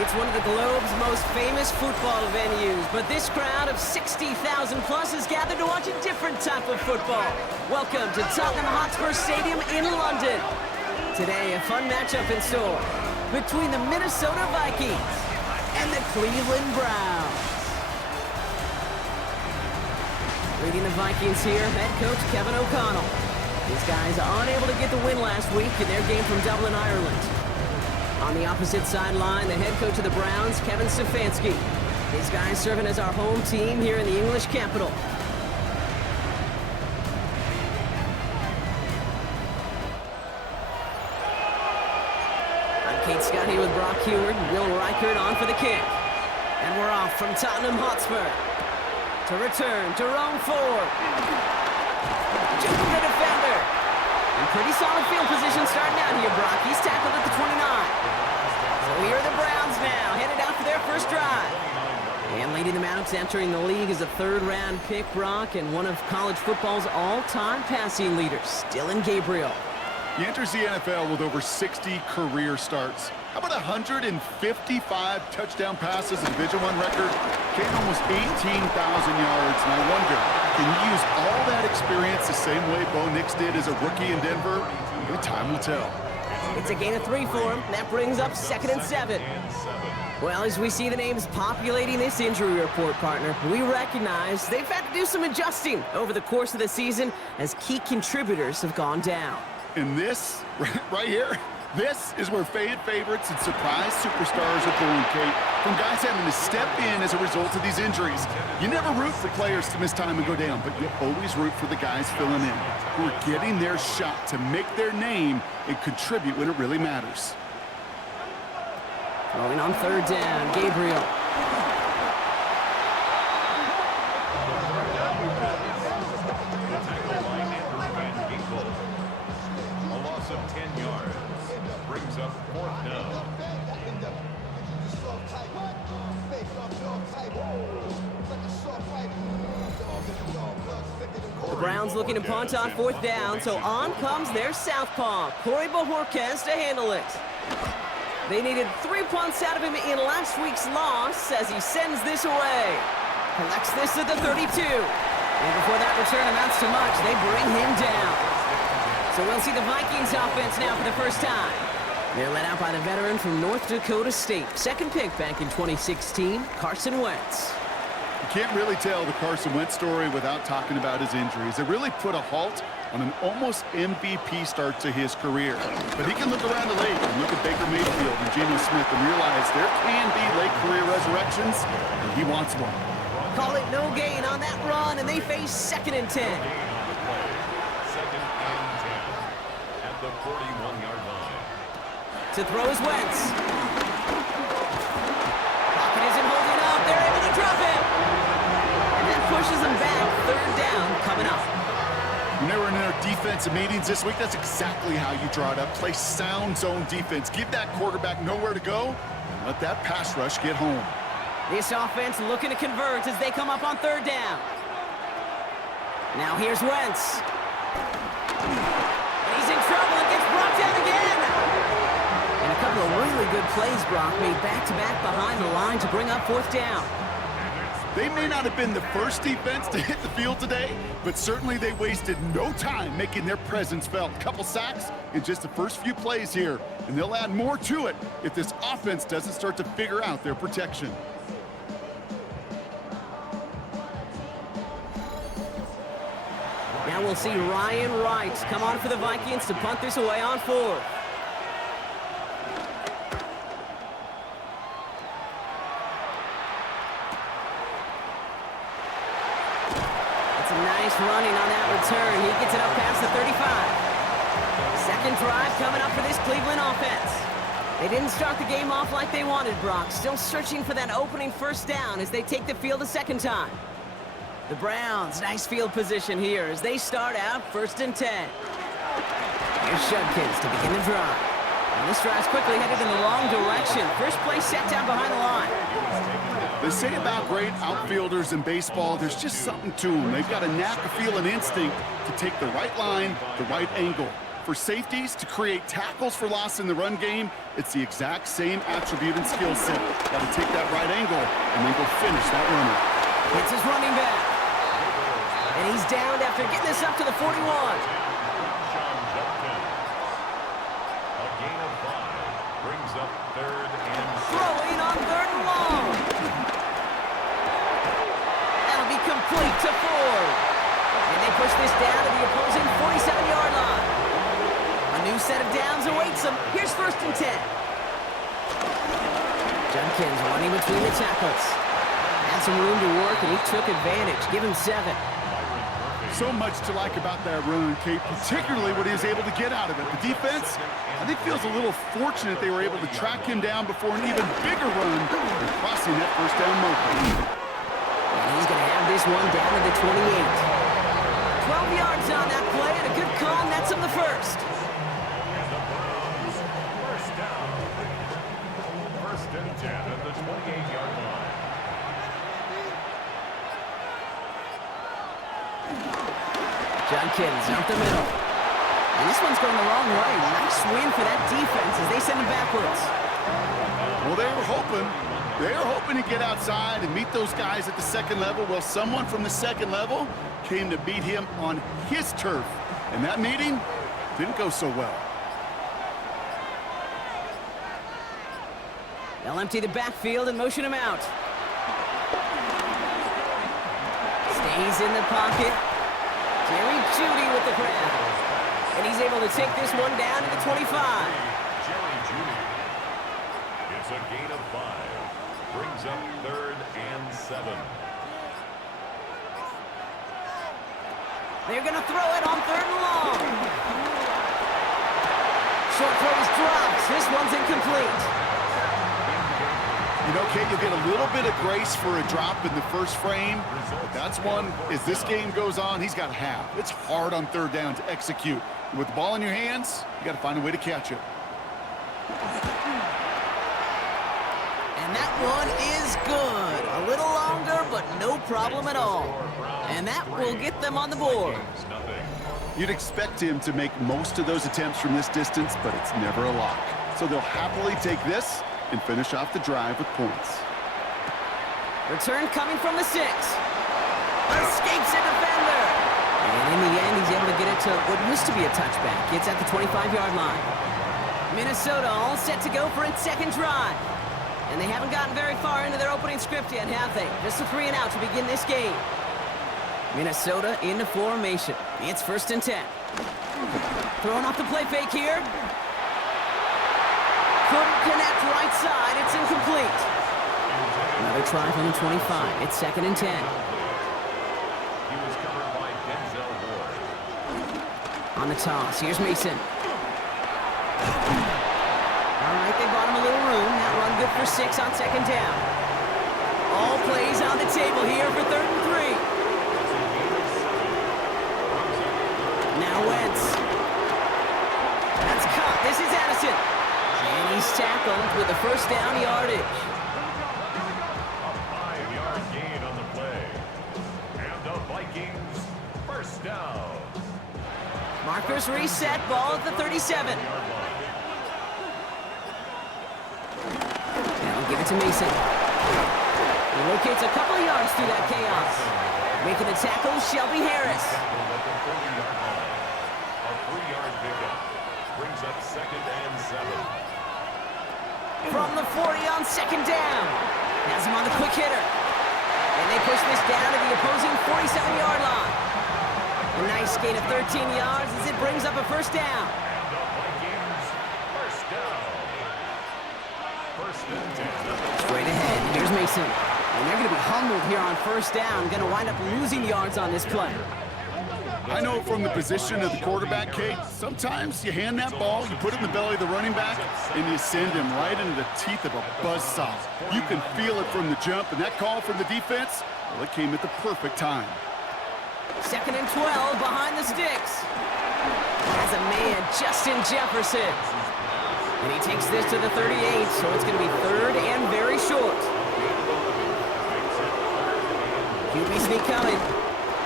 It's one of the globe's most famous football venues, but this crowd of 60,000 plus is gathered to watch a different type of football. Welcome to Tottenham Hotspur Stadium in London. Today, a fun matchup in store between the Minnesota Vikings and the Cleveland Browns. Leading the Vikings here, head coach Kevin O'Connell. These guys are unable to get the win last week in their game from Dublin, Ireland. On the opposite sideline, the head coach of the Browns, Kevin Stefanski. These guys serving as our home team here in the English capital. I'm Kate Scott here with Brock Heward and Will Reichert on for the kick. And we're off from Tottenham Hotspur. To return, Jerome Ford. Jump the defender. And pretty solid field position starting out here, Brock. He's tackled at the 29. So here are the Browns now, headed out for their first drive. And leading them out, entering the league is a third-round pick, Brock, and one of college football's all-time passing leaders, Dylan Gabriel. He enters the NFL with over 60 career starts. How about 155 touchdown passes, a Division I record? Gained almost 18,000 yards, and I wonder, can he use all that experience the same way Bo Nix did as a rookie in Denver? Only time will tell. It's a gain of 3 for him. That brings up 2nd and 7. Well, as we see the names populating this injury report, partner, we recognize they've had to do some adjusting over the course of the season as key contributors have gone down. And this, right here, this is where fan favorites and surprise superstars are born, Kate. From guys having to step in as a result of these injuries. You never root for players to miss time and go down, but you always root for the guys filling in, who are getting their shot to make their name and contribute when it really matters. Throwing on third down, Gabriel. The Browns looking to punt on 4th down, so on comes their southpaw, Corey Bojorquez, to handle it. They needed 3 punts out of him in last week's loss as he sends this away. Collects this at the 32. And before that return amounts to much, they bring him down. So we'll see the Vikings offense now for the first time. They're led out by the veteran from North Dakota State. 2nd pick back in 2016, Carson Wentz. You can't really tell the Carson Wentz story without talking about his injuries. It really put a halt on an almost MVP start to his career. But he can look around the league and look at Baker Mayfield and Geno Smith and realize there can be late career resurrections, and he wants one. Call it no gain on that run, and they face 2nd and 10. 2nd and 10 at the 41-yard line. To throw is Wentz. Pocket isn't holding up. They're able to drop him. And that pushes him back. 3rd down coming up. When they were in their defensive meetings this week, that's exactly how you draw it up. Play sound zone defense. Give that quarterback nowhere to go, and let that pass rush get home. This offense looking to convert as they come up on 3rd down. Now here's Wentz. And he's in trouble and gets brought down again. And a couple of really good plays, Brock, made back-to-back behind the line to bring up 4th down. They may not have been the first defense to hit the field today, but certainly they wasted no time making their presence felt. Couple sacks in just the first few plays here, and they'll add more to it if this offense doesn't start to figure out their protection. Now we'll see Ryan Wright come on for the Vikings to punt this away on 4th. Nice running on that return. He gets it up past the 35. 2nd drive coming up for this Cleveland offense. They didn't start the game off like they wanted, Brock. Still searching for that opening 1st down as they take the field a 2nd time. The Browns, nice field position here as they start out 1st and 10. Here's Shudkins to begin the drive. And this drive's quickly headed in the wrong direction. First play set down behind the line. They say about great outfielders in baseball, there's just something to them. They've got a knack, a feel, and instinct to take the right line, the right angle. For safeties to create tackles for loss in the run game, it's the exact same attribute and skill set. Got to take that right angle and then go finish that runner. It's his running back. And he's down after getting this up to the 41. A gain of 5 brings up 3rd and 6. Throwing on 3rd and long. That'll be complete to Ford. And they push this down to the opposing 47-yard line. A new set of downs awaits them. Here's 1st and 10. Judkins running between the tackles. Had some room to work, and he took advantage. Give him 7. So much to like about that run, Kate, particularly what he was able to get out of it. The defense, I think, feels a little fortunate they were able to track him down before an even bigger run and crossing that 1st down marker. And he's going to have this one down to the 28. 12 yards on that play, and a good call nets him the 1st. And the Browns, 1st down. 1st and 10 at the 28-yard line. Judkins up the middle. And this one's going the wrong way. Nice win for that defense as they send him backwards. Well, they were hoping to get outside and meet those guys at the 2nd level. Well, someone from the 2nd level came to beat him on his turf. And that meeting didn't go so well. They'll empty the backfield and motion him out. Stays in the pocket. Jerry Jeudy with the grab. And he's able to take this one down to the 25. Jerry Jeudy. It's a gain of 5. Brings up 3rd and 7. They're going to throw it on 3rd and long. Short throw is dropped. This one's incomplete. You know, Kate, you'll get a little bit of grace for a drop in the 1st frame, but that's one, as this game goes on, he's got to have. It's hard on 3rd down to execute. And with the ball in your hands, you got to find a way to catch it. And that one is good. A little longer, but no problem at all. And that will get them on the board. You'd expect him to make most of those attempts from this distance, but it's never a lock. So they'll happily take this and finish off the drive with points. Return coming from the 6. Escapes a defender. And in the end, he's able to get it to what used to be a touchback. It's at the 25-yard line. Minnesota all set to go for its 2nd drive. And they haven't gotten very far into their opening script yet, have they? Just a 3 and out to begin this game. Minnesota into formation. It's 1st and 10. Throwing off the play fake here. Couldn't connect right side. It's incomplete. Another try from the 25. It's 2nd and 10. He was covered by Denzel Ward. On the toss, here's Mason. All right, they bought him a little room. That run good for 6 on 2nd down. All plays on the table here for 3rd and 3. Now Wentz. That's caught. This is Addison. And he's tackled with the 1st down yardage. A 5-yard gain on the play. And the Vikings, 1st down. Markers reset. Ball at the 37. Now give it to Mason. He locates a couple of yards through that chaos. Making the tackle, Shelby Harris. At the 40-yard line. A 3-yard pickup. Brings up 2nd and 7. From the 40 on 2nd down. Has him on the quick hitter. And they push this down to the opposing 47-yard line. A nice gain of 13 yards as it brings up a 1st down. And the Vikings, 1st down. 1st and 10. Straight ahead, here's Mason. And they're going to be humbled here on 1st down. Going to wind up losing yards on this play. I know from the position of the quarterback, Kate, sometimes you hand that ball, you put it in the belly of the running back, and you send him right into the teeth of a buzzsaw. You can feel it from the jump, and that call from the defense, well, it came at the perfect time. 2nd and 12 behind the sticks. Has a man, Justin Jefferson. And he takes this to the 38, so it's going to be 3rd and very short. QB sneak coming.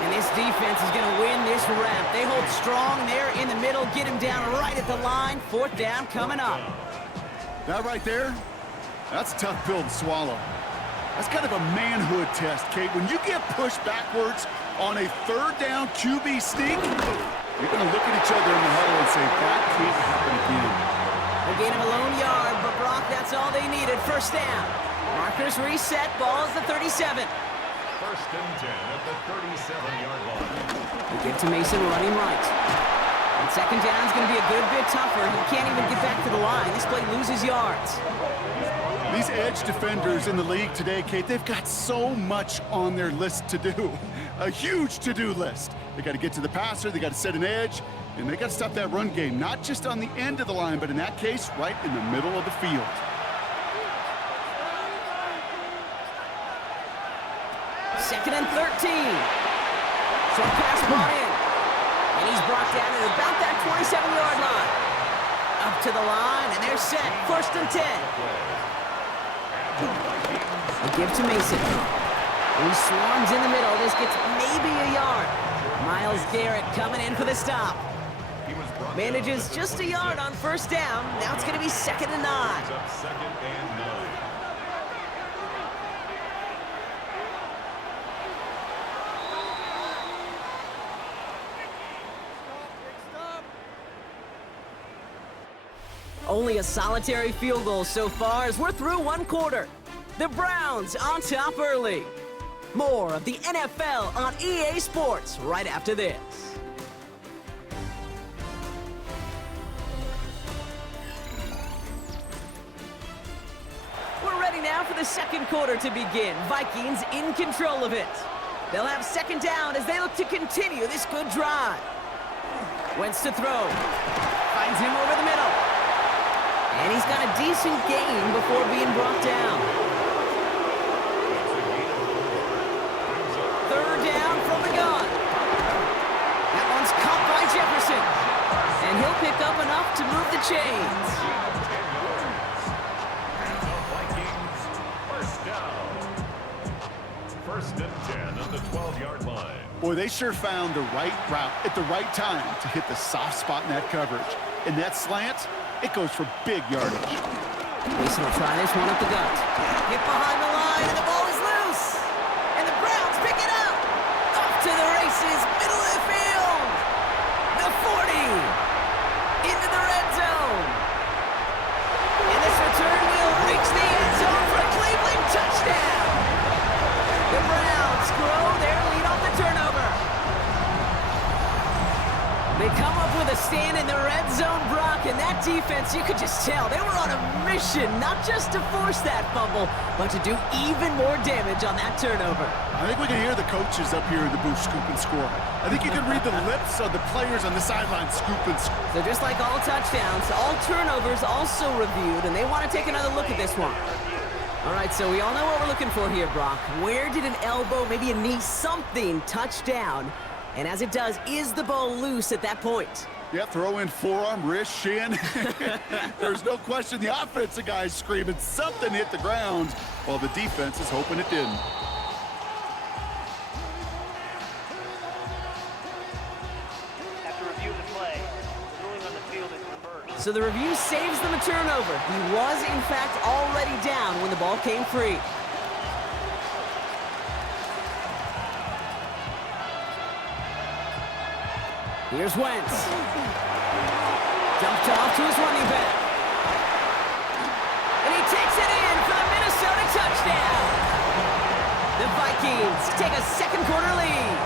And This defense is going to win this rep. They hold strong there in the middle, get him down right at the line. 4th down coming up. That right there, that's a tough pill to swallow. That's kind of a manhood test, Kate. When you get pushed backwards on a 3rd down QB sneak, you're going to look at each other in the huddle and say, that can't happen again. A gain of a lone yard, but Brock, that's all they needed. 1st down. Markers reset, ball is the 37. 1st and 10 at the 37-yard line. They give to Mason running right. And 2nd down is going to be a good bit tougher. He can't even get back to the line. This play loses yards. These edge defenders in the league today, Kate, they've got so much on their list to do. A huge to-do list. They got to get to the passer, they got to set an edge, and they got to stop that run game, not just on the end of the line, but in that case, right in the middle of the field. Second and 13. Short pass brought in. And he's brought down at about that 27-yard line. Up to the line, and they're set. 1st and 10. They give to Mason. He swarms in the middle. This gets maybe a yard. Myles Garrett coming in for the stop. Manages just a yard on 1st down. Now it's going to be 2nd and 9. Up 2nd and 9. Only a solitary field goal so far as we're through 1 quarter. The Browns on top early. More of the NFL on EA Sports right after this. We're ready now for the 2nd quarter to begin. Vikings in control of it. They'll have 2nd down as they look to continue this good drive. Wentz to throw. Finds him over the middle. And he's got a decent gain before being brought down. 3rd down from the gun. That one's caught by Jefferson. And he'll pick up enough to move the chains. And the Vikings, 1st down. 1st and 10 at the 12-yard line. Boy, they sure found the right route at the right time to hit the soft spot in that coverage. And that slant, it goes for big yardage. Mason will try this one at the gut. Get behind the line, and the ball is loose. And the Browns pick it up. Off to the races, middle of the field. The 40. Into the red zone. And this return will reach the end zone for a Cleveland touchdown. The Browns grow their lead off the turnover. They come up with a stand in the red zone, Brock, and that defense, you could just tell, they were on a mission, not just to force that fumble, but to do even more damage on that turnover. I think we can hear the coaches up here in the booth scoop and score. I think you can read the lips of the players on the sideline scoop and score. So just like all touchdowns, all turnovers also reviewed, and they want to take another look at this one. All right, so we all know what we're looking for here, Brock. Where did an elbow, maybe a knee, something touch down? And as it does, is the ball loose at that point? Yeah, throw in forearm, wrist, shin. There's no question the offensive guy's screaming something hit the ground while the defense is hoping it didn't. After review of the play, the ruling on the field is reversed. So the review saves them a turnover. He was, in fact, already down when the ball came free. Here's Wentz. Dumped off to his running back. And he takes it in for the Minnesota touchdown. The Vikings take a 2nd quarter lead.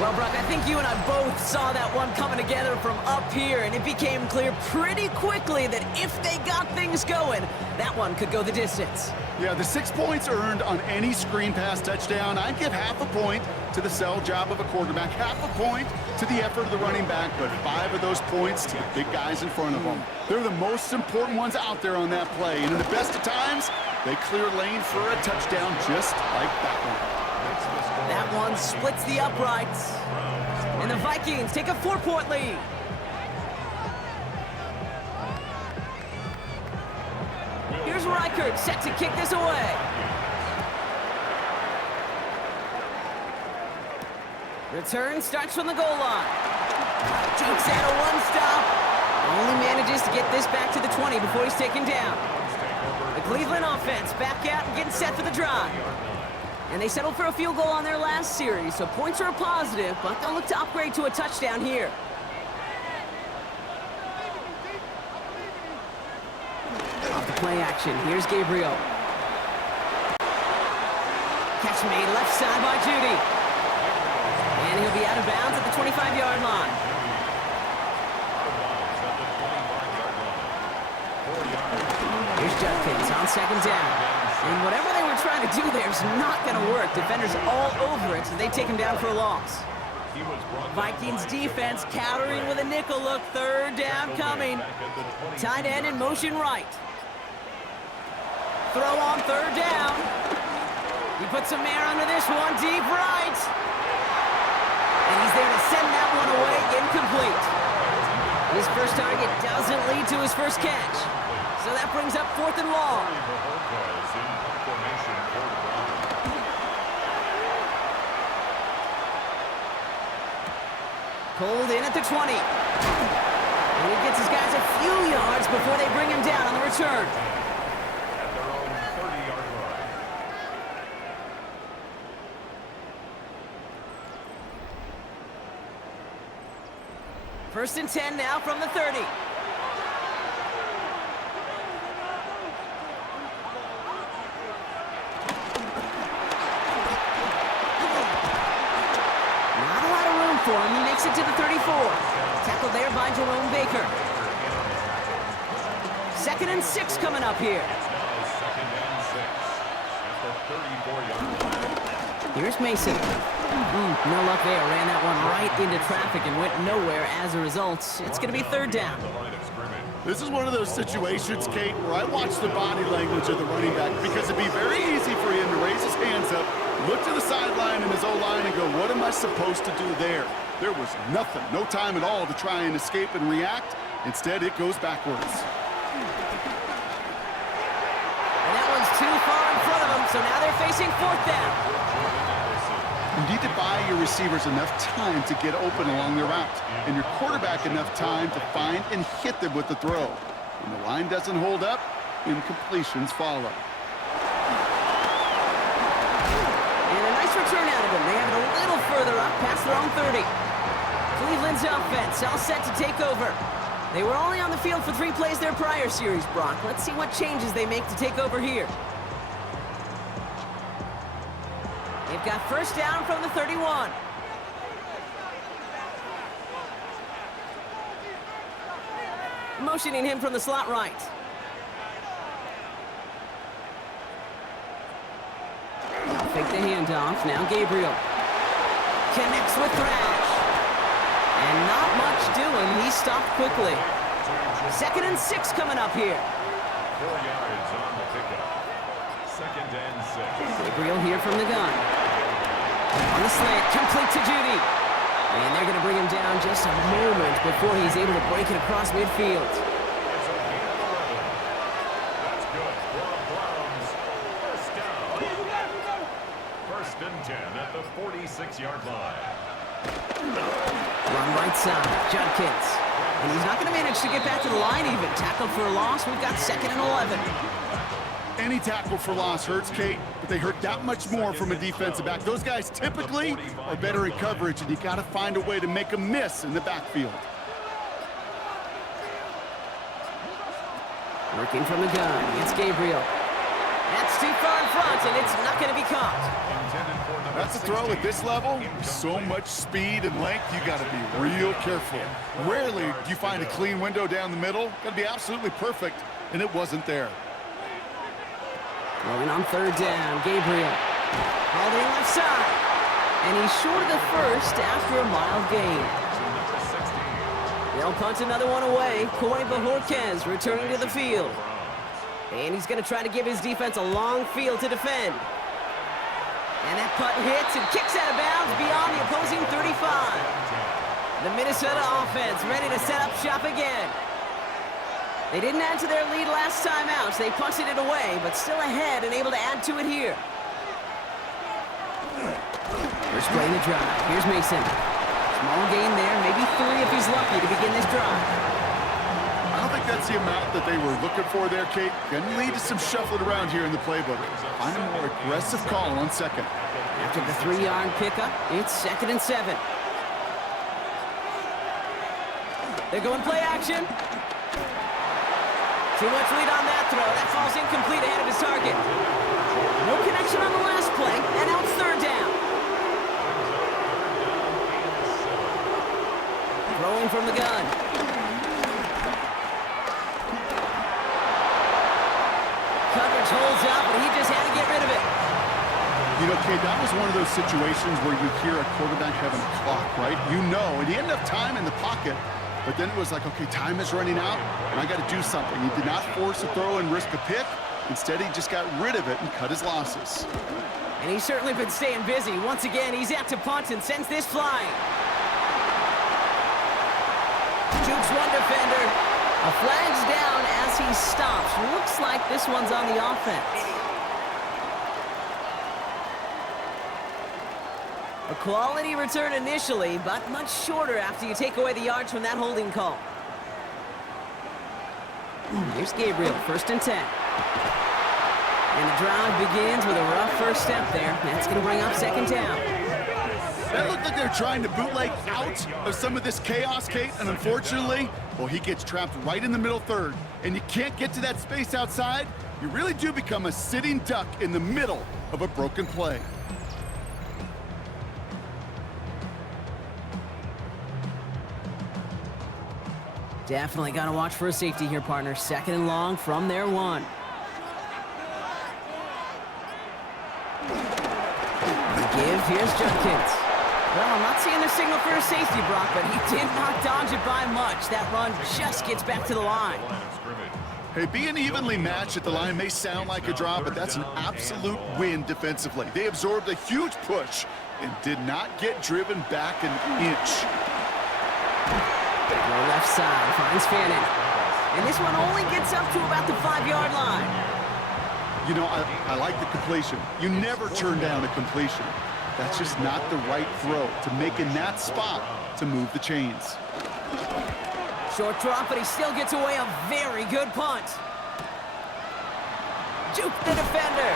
Well, Brock, I think you and I both saw that one coming together from up here, and it became clear pretty quickly that if they got things going, that one could go the distance. Yeah, the 6 points earned on any screen pass touchdown, I'd give half a point to the sell job of a quarterback, half a point to the effort of the running back, but 5 of those points to the big guys in front of them. They're the most important ones out there on that play, and in the best of times, they clear lane for a touchdown just like that one. That one splits the uprights. And the Vikings take a 4-point lead. Here's Reichert set to kick this away. Return starts from the goal line. Takes out a one-stop. Only manages to get this back to the 20 before he's taken down. The Cleveland offense back out and getting set for the drive. And they settled for a field goal on their last series, so points are a positive, but they'll look to upgrade to a touchdown here. Off the play action, here's Gabriel. Catch made left side by Judy. And he'll be out of bounds at the 25-yard line. Here's Judkins on second down. And whatever they were trying to do there is not going to work. Defenders all over it, so they take him down for a loss. Vikings defense countering with a nickel look. Third down coming. Tight end in motion right. Throw on third down. He puts some air under this one, deep right. And he's there to send that one away, incomplete. His first target doesn't lead to his first catch. So that brings up 4th and long. Pulled in at the 20. And he gets his guys a few yards before they bring him down on the return. At their own 30-yard line. First and 10 now from the 30. Not a lot of room for him. He makes it to the 34. Tackled there by Jerome Baker. 2nd and 6 coming up here. Second and 6 at the 34-yard line. Here's Mason. No luck there. Ran that one right into traffic and went nowhere as a result. It's going to be 3rd down. The line of scrimmage. This is one of those situations, Kate, where I watch the body language of the running back because it'd be very easy for him to raise his hands up, look to the sideline in his O-line and go, what am I supposed to do there? There was nothing, no time at all to try and escape and react. Instead, it goes backwards. And that one's too far in front of them, so now they're facing 4th down. You need to buy your receivers enough time to get open along their route, and your quarterback enough time to find and hit them with the throw. When the line doesn't hold up, incompletions follow. And a nice return out of him. They have it a little further up past their own 30. Cleveland's offense all set to take over. They were only on the field for 3 plays their prior series, Brock. Let's see what changes they make to take over here. They've got first down from the 31. Motioning him from the slot right. Fake the handoff. Now Gabriel connects with Thrash. And not much doing. He stopped quickly. 2nd and 6 coming up here. 4 yards on the pickup. 2nd and 6. Gabriel here from the gun. On the slant, complete to Judy. And they're going to bring him down just a moment before he's able to break it across midfield. It's a gain of 11. That's good for the Browns. First down. 1st and 10 at the 46-yard line. Run right side, Judkins. And he's not going to manage to get back to the line even. Tackled for a loss. We've got 2nd and 11. Any tackle for loss hurts, Kate, but they hurt that much more from a defensive back. Those guys typically are better in coverage, and you got to find a way to make them miss in the backfield. Working from the gun. It's Gabriel. That's too far in front, and it's not going to be caught. That's a throw at this level. So much speed and length, you got to be real careful. Rarely do you find a clean window down the middle. Got to be absolutely perfect, and it wasn't there. Rolling on 3rd down, Gabriel. Hauled in left side. And he's short of the first after a mild gain. They'll punch another one away. Coy Bajorquez returning to the field. And he's going to try to give his defense a long field to defend. And that punt hits and kicks out of bounds beyond the opposing 35. The Minnesota offense ready to set up shop again. They didn't add to their lead last time out, so they punted it away, but still ahead and able to add to it here. First play in the drive. Here's Mason. Small gain there, maybe 3 if he's lucky to begin this drive. I don't think that's the amount that they were looking for there, Kate. Going to lead to some shuffling around here in the playbook. Find a more aggressive call on second. After the 3-yard pickup, it's 2nd and 7. They're going play action. Too much lead on that throw. That falls incomplete ahead of his target. No connection on the last play, and now it's 3rd down. Throwing from the gun. Coverage holds up, but he just had to get rid of it. You know, Kate, that was one of those situations where you hear a quarterback having a clock, right? You know, and he had enough time in the pocket, but then it was like, okay, time is running out, and I got to do something. He did not force a throw and risk a pick. Instead, he just got rid of it and cut his losses. And he's certainly been staying busy. Once again, he's out to punt and sends this flying. Jukes one defender. A flag's down as he stops. Looks like this one's on the offense. A quality return initially, but much shorter after you take away the yards from that holding call. Here's Gabriel, 1st and 10. And the drive begins with a rough first step there. That's going to bring up 2nd down. That looked like they're trying to bootleg out of some of this chaos, Kate, and unfortunately, well, he gets trapped right in the middle 3rd, and you can't get to that space outside. You really do become a sitting duck in the middle of a broken play. Definitely got to watch for a safety here, partner. 2nd and long from their 1. The give, here's Judkins. Well, I'm not seeing a signal for a safety, Brock, but he did not dodge it by much. That run just gets back to the line. Hey, being evenly matched at the line may sound like a draw, but that's an absolute win defensively. They absorbed a huge push and did not get driven back an inch. Low left side, finds Fannin. And this one only gets up to about the 5-yard line. You know, I like the completion. You never turn down a completion. That's just not the right throw to make in that spot to move the chains. Short drop, but he still gets away a very good punt. Juke the defender.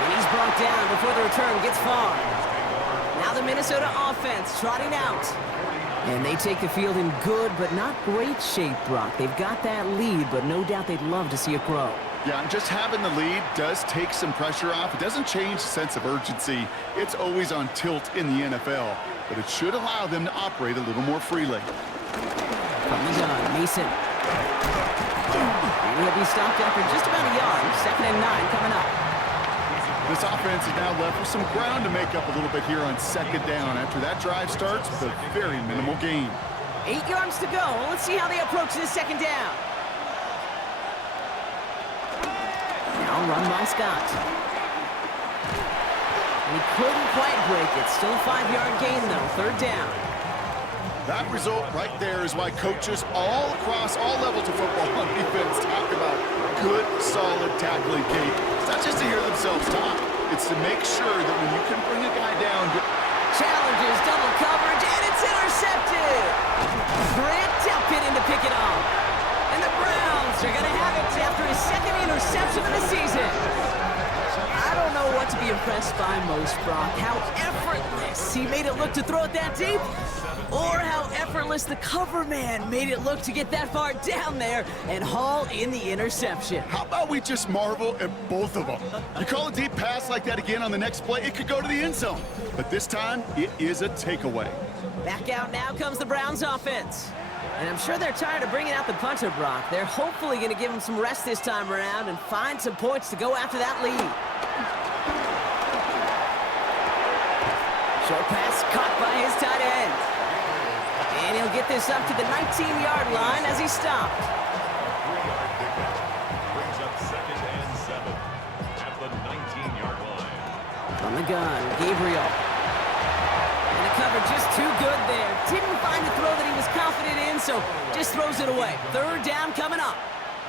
And he's brought down before the return gets far. Now the Minnesota offense trotting out. And they take the field in good but not great shape, Brock. They've got that lead, but no doubt they'd love to see it grow. Yeah, and just having the lead does take some pressure off. It doesn't change the sense of urgency. It's always on tilt in the NFL, but it should allow them to operate a little more freely. From the gun, Mason. And he'll be stopped after just about a yard. 2nd and 9 coming up. This offense is now left with some ground to make up a little bit here on 2nd down. After that drive starts with a very minimal gain. 8 yards to go. Let's see how they approach this 2nd down. Now run by Scott. And he couldn't quite break it. Still a 5-yard gain, though. 3rd down. That result right there is why coaches all across all levels of football on defense talk about good, solid tackling, Kate. It's not just to hear themselves talk. It's to make sure that when you can bring a guy down... Challenges, double coverage, and it's intercepted! Grant Delpit in to pick it off. And the Browns are going to have it after his 2nd interception of the season. I don't know what to be impressed by most, Brock. How effortless he made it look to throw it that deep, or how effortless the cover man made it look to get that far down there and haul in the interception. How about we just marvel at both of them? You call a deep pass like that again on the next play, it could go to the end zone. But this time, it is a takeaway. Back out now comes the Browns offense. And I'm sure they're tired of bringing out the punter, Brock. They're hopefully going to give him some rest this time around and find some points to go after that lead. Short pass caught by his tight end. And he'll get this up to the 19-yard line as he stopped. 3-yard pickup brings up 2nd and 7 at the 19-yard line. From the gun, Gabriel. And the cover just too good there. Didn't find the throw that he was confident in, so just throws it away. 3rd down coming up.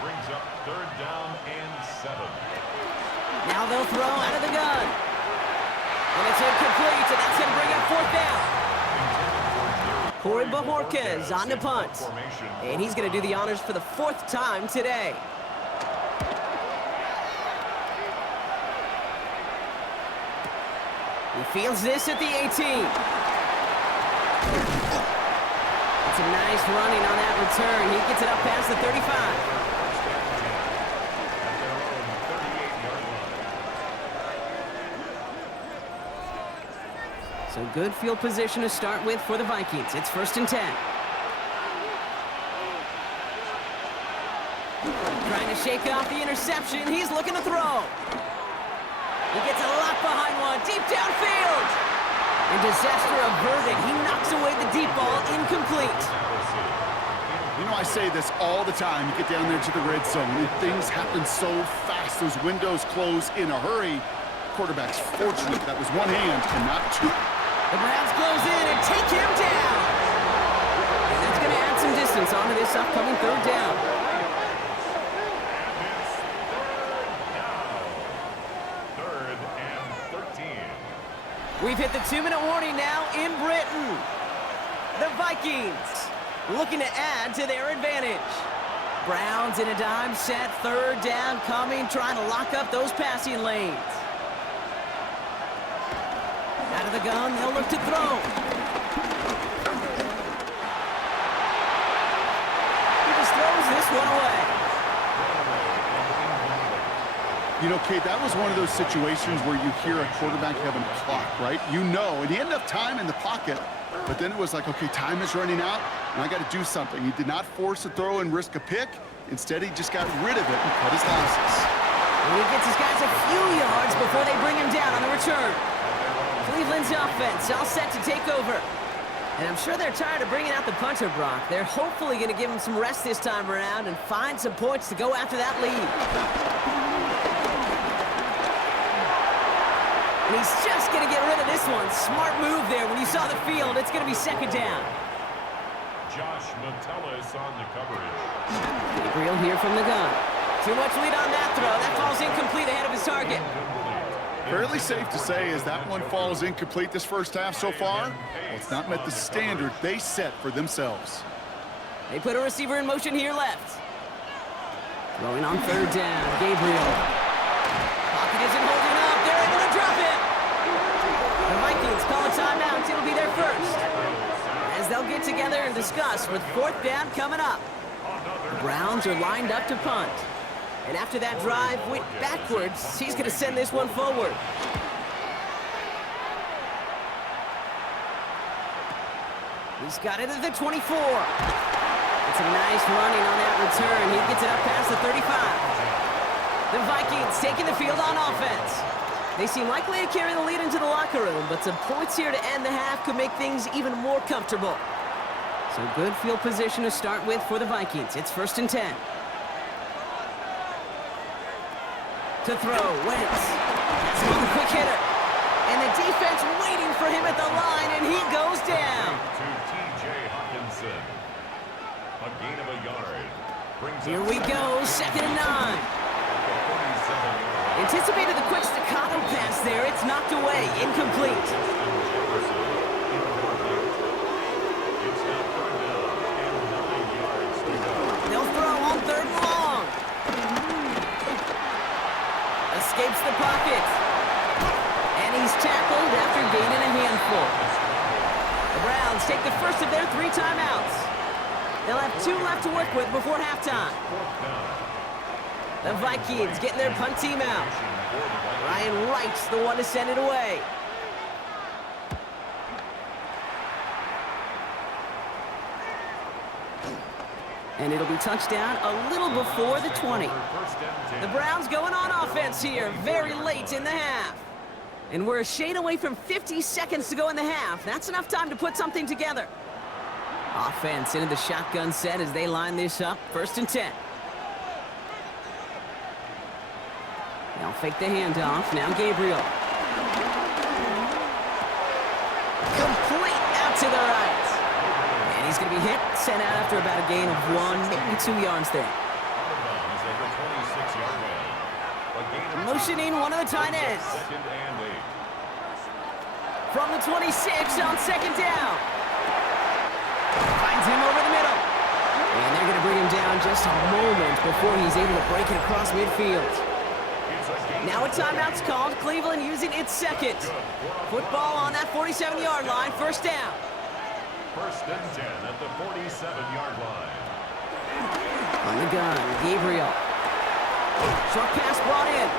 Brings up 3rd down and 7. Now they'll throw out of the gun. And it's incomplete, and that's going to bring up fourth down. Corey Bajorquez on the punt. And he's going to do the honors for the fourth time today. He fields this at the 18. It's a nice running on that return. He gets it up past the 35. So good field position to start with for the Vikings. It's 1st and 10. Trying to shake off the interception. He's looking to throw. He gets a lot behind one, deep downfield. And disaster averted. He knocks away the deep ball, incomplete. You know, I say this all the time. You get down there to the red zone, and things happen so fast. Those windows close in a hurry. Quarterback's fortunate that was one hand and not two. The Browns close in and take him down. And that's going to add some distance onto this upcoming 3rd down. We've hit the 2-minute warning now in Britain. The Vikings looking to add to their advantage. Browns in a dime set, 3rd down coming, trying to lock up those passing lanes. Out of the gun, they'll look to throw. He just throws this one away. You know, Kate, that was one of those situations where you hear a quarterback having a clock, right? You know, and he had enough time in the pocket, but then it was like, okay, time is running out, and I got to do something. He did not force a throw and risk a pick. Instead, he just got rid of it and cut his losses. And he gets his guys a few yards before they bring him down on the return. Cleveland's offense all set to take over. And I'm sure they're tired of bringing out the punter, Brock. They're hopefully going to give him some rest this time around and find some points to go after that lead. And he's just going to get rid of this one. Smart move there when you saw the field. It's going to be 2nd down. Josh Metellus on the coverage. Gabriel here from the gun. Too much lead on that throw. That falls incomplete ahead of his target. Fairly safe to say as that one falls incomplete this first half so far, well, it's not met the standard they set for themselves. They put a receiver in motion here left. Throwing on 3rd down, Gabriel. Pocket isn't holding up. They're able to drop it. The Vikings call a timeout. It'll be their first. As they'll get together and discuss with 4th down coming up. The Browns are lined up to punt. And after that drive went backwards, he's going to send this one forward. He's got it at the 24. It's a nice running on that return. He gets it up past the 35. The Vikings taking the field on offense. They seem likely to carry the lead into the locker room, but some points here to end the half could make things even more comfortable. So good field position to start with for the Vikings. It's 1st and 10. To throw, Wentz. That's a quick hitter. And the defense waiting for him at the line, and he goes down. To T.J. Hawkinson. A gain of a yard. Here we go, 2nd and 9. Anticipated the quick staccato pass there. It's knocked away, incomplete. They'll throw on 3rd and long. Escapes the pocket. And he's tackled after gaining a handful. The Browns take the first of their 3 timeouts. They'll have 2 left to work with before halftime. The Vikings getting their punt team out. Ryan Wright's the one to send it away. And it'll be touchdown a little before the 20. The Browns going on offense here very late in the half. And we're a shade away from 50 seconds to go in the half. That's enough time to put something together. Offense into the shotgun set as they line this up. 1st and 10. They'll fake the handoff. Now Gabriel. Complete out to the right. And he's going to be hit, sent out after about a gain of 1, maybe 2 yards there. Motioning one of the tight ends. from the 26 on second down. Finds him over the middle. And they're going to bring him down just a moment before he's able to break it across midfield. Now a timeout's called. Cleveland using its second. Football on that 47-yard line. First down. First and 10 at the 47-yard line. On the gun, Gabriel. Short pass brought in.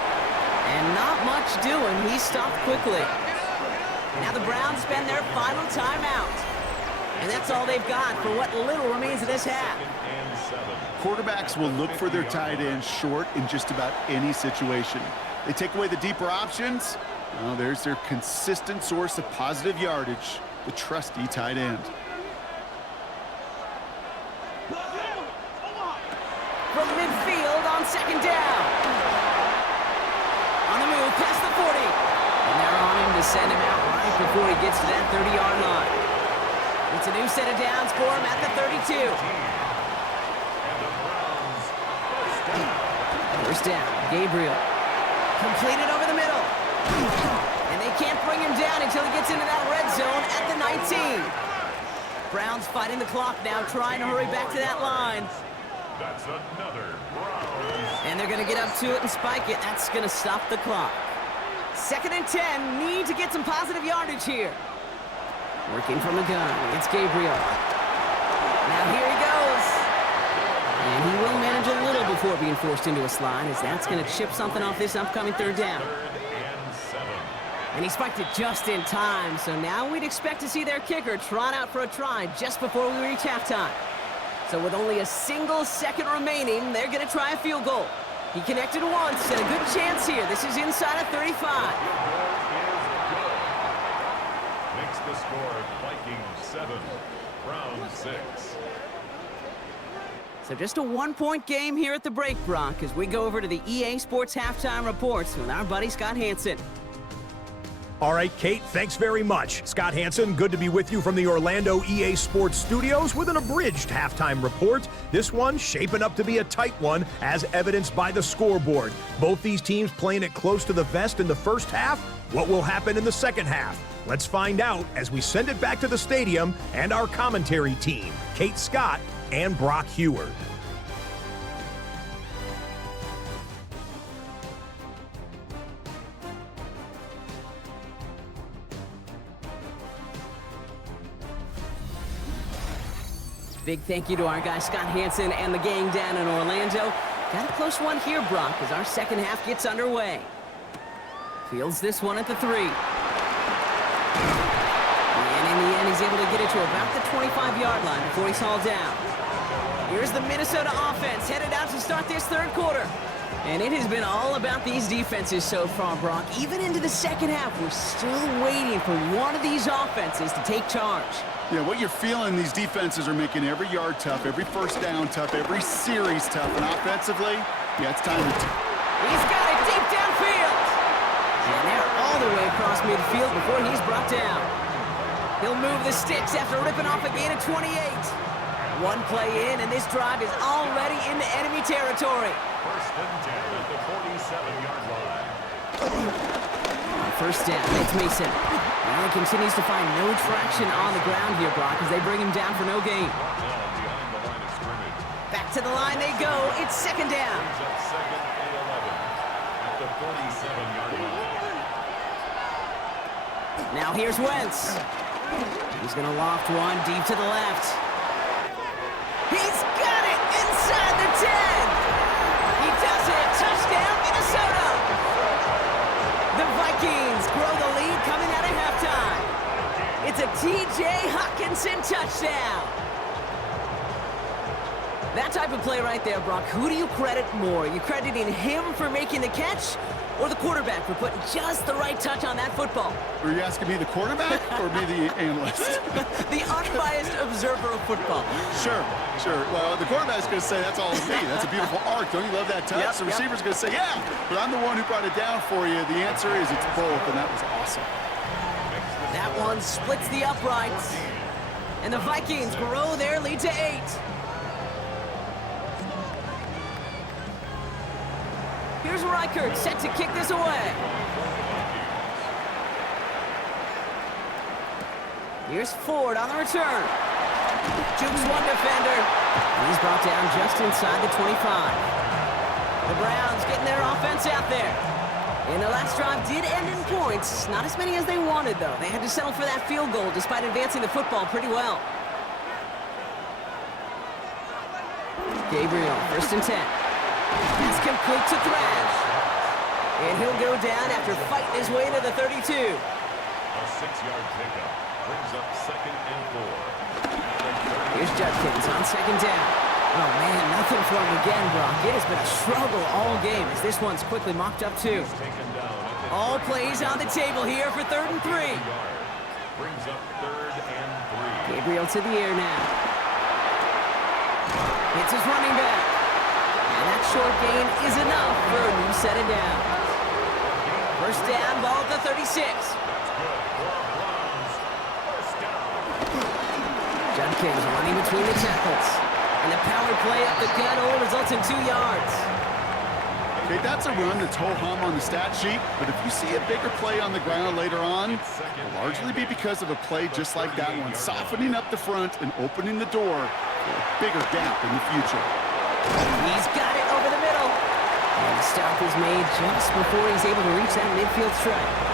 And not much doing. He stopped quickly. Now the Browns spend their final timeout. And that's all they've got for what little remains of this half. Quarterbacks will look for their tight end short in just about any situation. They take away the deeper options. Well, there's their consistent source of positive yardage, the trusty tight end. From midfield on second down. On the move, past the 40. And they're on him to send him out right before he gets to that 30-yard line. It's a new set of downs for him at the 32. First down, Gabriel. Completed over the middle. And they can't bring him down until he gets into that red zone at the 19. Browns fighting the clock now, trying to hurry back to that line. That's another Browns. And they're going to get up to it and spike it. That's going to stop the clock. Second and 10. Need to get some positive yardage here. Working from the gun. It's Gabriel. Now here he goes. And he will manage a little before being forced into a slide, as that's going to chip something off this upcoming third down. And he spiked it just in time, so now we'd expect to see their kicker trot out for a try just before we reach halftime. So with only a single second remaining, they're going to try a field goal. He connected once, and a good chance here. This is inside of 35. Makes the score Vikings 7, Browns 6. So just a one-point game here at the break, Brock, as we go over to the EA Sports Halftime Reports with our buddy Scott Hansen. All right, Kate, thanks very much. Scott Hansen, good to be with you from the Orlando EA Sports Studios with an abridged halftime report. This one shaping up to be a tight one, as evidenced by the scoreboard. Both these teams playing it close to the vest in the first half. What will happen in the second half? Let's find out as we send it back to the stadium and our commentary team, Kate Scott and Brock Heward. Big thank you to our guy Scott Hansen and the gang down in Orlando. Got a close one here, Brock, as our second half gets underway. Fields this one at the 3. And in the end, he's able to get it to about the 25-yard line before he's hauled down. Here's the Minnesota offense headed out to start this third quarter. And it has been all about these defenses so far, Brock. Even into the second half, we're still waiting for one of these offenses to take charge. Yeah, what you're feeling, these defenses are making every yard tough, every first down tough, every series tough. And offensively, yeah, it's time to... He's got it deep downfield. And they're all the way across midfield before he's brought down. He'll move the sticks after ripping off a gain of 28. One play in, and this drive is already into enemy territory. First and 10 at the 47-yard line. First down, it's Mason. Now he continues to find no traction on the ground here, Brock, as they bring him down for no gain. Behind the line of scrimmage. Back to the line they go. It's second down. Brings up second and 11 at the 47-yard line. Now here's Wentz. He's going to loft one deep to the left. He's got it inside the 10. He does it. Touchdown, Minnesota. The Vikings grow the lead coming out of halftime. It's a T.J. Hockenson touchdown. That type of play right there, Brock, who do you credit more? Are you crediting him for making the catch or the quarterback for putting just the right touch on that football? Are you asking me the quarterback or me the analyst? The unbiased observer of football. Sure. Well, the quarterback's going to say, that's all of me. That's a beautiful arc. Don't you love that touch? Yep, the receiver's going to say, yeah, but I'm the one who brought it down for you. The answer is it's both, and that was awesome. That one splits the uprights. And the Vikings grow their lead to 8. Here's Reichert set to kick this away. Here's Ford on the return. Jukes one defender. And he's brought down just inside the 25. The Browns getting their offense out there. And the last drive did end in points. Not as many as they wanted, though. They had to settle for that field goal despite advancing the football pretty well. Gabriel, 1st and 10. That's complete to Thrash. And he'll go down after fighting his way to the 32. A 6-yard pickup brings up 2nd and 4. Here's Judkins on 2nd down. Oh, man, nothing for him again, Brock. It has been a struggle all game as this one's quickly mocked up, too. All plays on the table here for 3rd and 3. Brings up 3rd and 3. Gabriel to the air now. It's his running back. And that short gain is enough for a new set of downs. 1st down, ball at the 36. Judkins running between the tackles. And the power play up the gut only results in 2 yards. Okay, that's a run that's ho-hum on the stat sheet, but if you see a bigger play on the ground later on, it'll largely be because of a play just like that one, softening up the front and opening the door for a bigger gap in the future. He's got it over the middle. And the stop is made just before he's able to reach that midfield strike.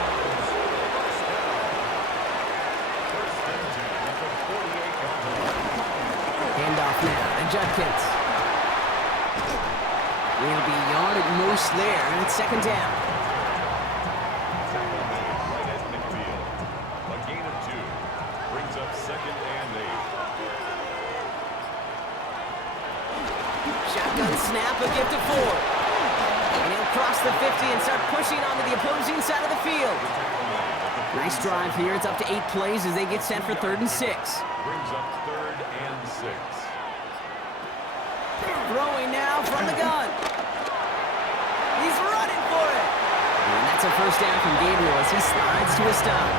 Handoff now, and Judkins. He'll be a yard at most there, and it's 2nd down. Right at midfield. A gain of 2 brings up 2nd and 8. Shotgun snap, a gift to Ford. And he'll cross the 50 and start pushing onto the opposing side of the field. Nice drive here. It's up to 8 plays as they get set for 3rd and 6. Brings up 3rd and 6. Throwing now from the gun. He's running for it. And that's a 1st down from Gabriel as he slides to a stop.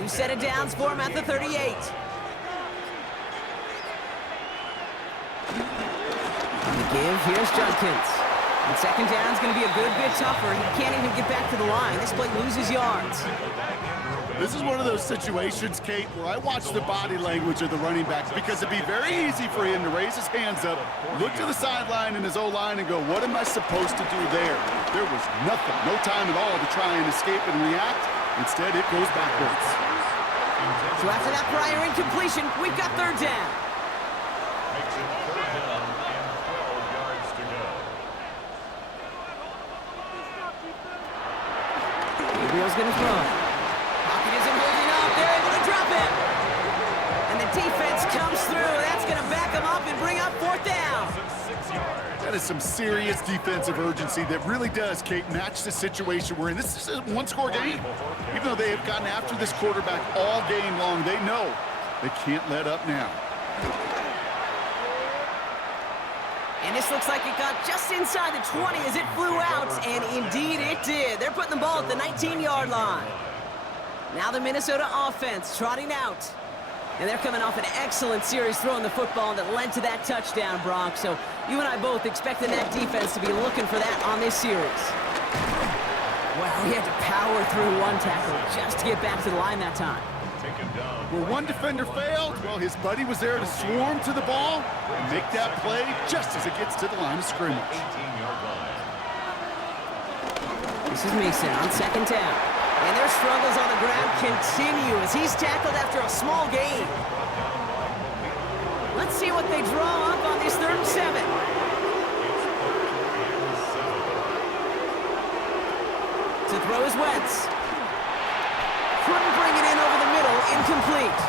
New set of downs for him at the 38. On the give, here's Judkins. And 2nd down is going to be a good bit tougher. He can't even get back to the line. This play loses yards. This is one of those situations, Kate, where I watch the body language of the running backs because it'd be very easy for him to raise his hands up, look to the sideline in his O-line and go, what am I supposed to do there? There was nothing, no time at all to try and escape and react. Instead, it goes backwards. So after that prior incompletion, we've got 3rd down. Makes it 3rd down and 12 yards to go. Gabriel's going to throw it. Pocket isn't holding up. They're able to drop it. And the defense comes through. That's going to back them up and bring up 4th down. 6 yards. That is some serious defensive urgency that really does, Kate, match the situation we're in. This is a one-score game. Even though they have gotten after this quarterback all game long, they know they can't let up now. And this looks like it got just inside the 20 as it flew out, and indeed it did. They're putting the ball at the 19-yard line. Now the Minnesota offense trotting out. And they're coming off an excellent series throwing the football that led to that touchdown, Brock. So you and I both expecting that defense to be looking for that on this series. Wow, he had to power through one tackle just to get back to the line that time. Where one defender failed, well, his buddy was there to swarm to the ball and make that play just as it gets to the line of scrimmage. 18-yard line. This is Mason on 2nd down. And their struggles on the ground continue as he's tackled after a small gain. Let's see what they draw up on this 3rd and 7. To throw is Wentz. Couldn't bring it in over the middle, incomplete.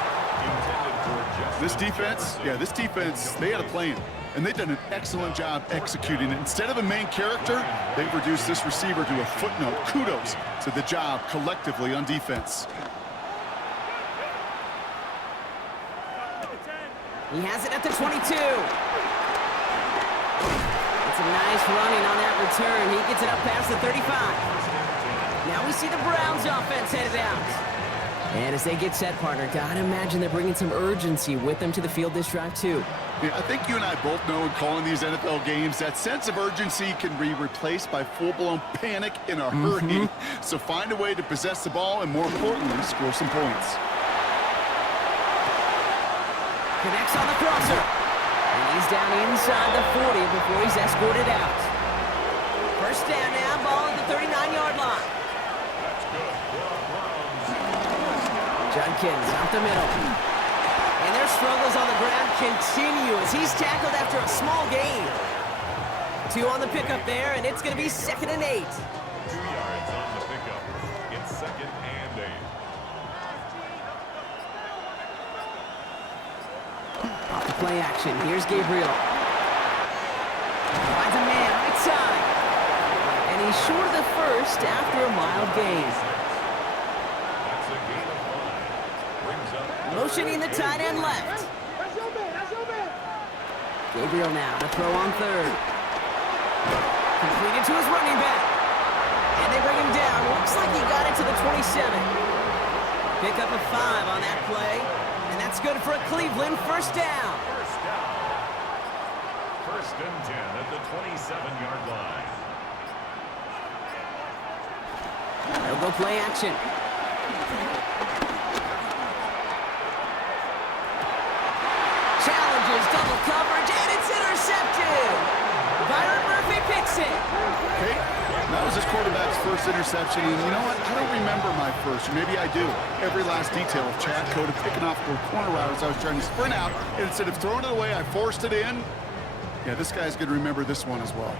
This defense, they had a plan, and they've done an excellent job executing it. Instead of a main character, they've reduced this receiver to a footnote. Kudos to the job collectively on defense. He has it at the 22. It's a nice running on that return. He gets it up past the 35. Now we see the Browns offense headed out. And as they get set, partner, gotta imagine they're bringing some urgency with them to the field this drive, too. Yeah, I think you and I both know in calling these NFL games, that sense of urgency can be replaced by full-blown panic in a hurry. So find a way to possess the ball and, more importantly, score some points. Connects on the crosser. And he's down inside the 40 before he's escorted out. First down now, ball at the 39-yard line. Judkins out the middle. And their struggles on the ground continue as he's tackled after a small gain. 2 on the pickup there, and it's going to be 2nd and 8. 2 yards on the pickup. It's 2nd and 8. Off the play action. Here's Gabriel. Finds a man right side. And he's short of the first after a mild gain. That's a gain of 5. Brings up Motioning the tight end left. Gabriel now to throw on 3rd. Completed to his running back. And they bring him down. Looks like he got it to the 27. Pick up a 5 on that play. And that's good for a Cleveland first down. First down. 1st and 10 at the 27-yard line. They'll go play action. Challenges double coverage, and it's intercepted. Byron Murphy picks it. Okay, that was his quarterback's first interception, and you know what? I don't remember my first, or maybe I do. Every last detail of Chad Cody picking off the corner route as I was trying to sprint out, and instead of throwing it away, I forced it in. Yeah, this guy's going to remember this one as well.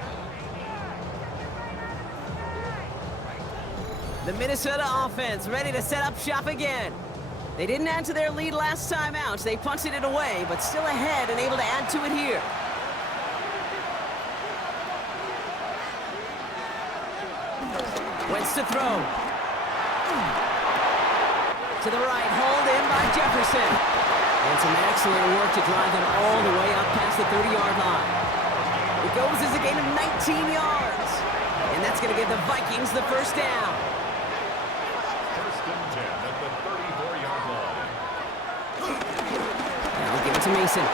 The Minnesota offense ready to set up shop again. They didn't add to their lead last time out. They punted it away, but still ahead and able to add to it here. Wentz to throw. To the right, hauled in by Jefferson. And some excellent work to drive them all the way up past the 30-yard line. It goes as a gain of 19 yards. And that's going to give the Vikings the first down. 1st and 10 at the 34-yard line. Now give it to Mason.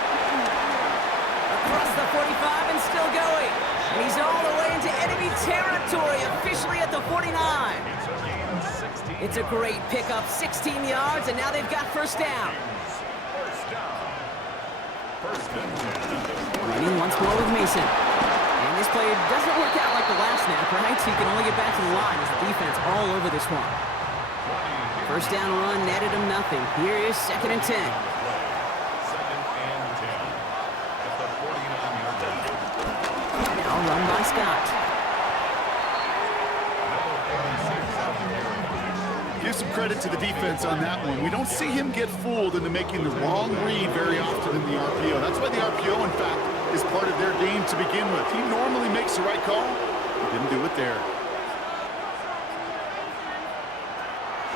Across the 45 and still going. And he's all the way into enemy territory, officially at the 49. It's a gain of 16. It's a great pickup, 16 yards, and now they've got first down. First down. 1st and 10 at the 40. Running once more with Mason. And this play doesn't work out like the last snap, right? So you can only get back to the line as the defense all over this one. First down run netted him nothing. Here is 2nd and 10. 2nd and 10 at the 49-yard line. Now run by Scott. Give some credit to the defense on that one. We don't see him get fooled into making the wrong read very often in the RPO. That's why the RPO, in fact, is part of their game to begin with. He normally makes the right call. He didn't do it there.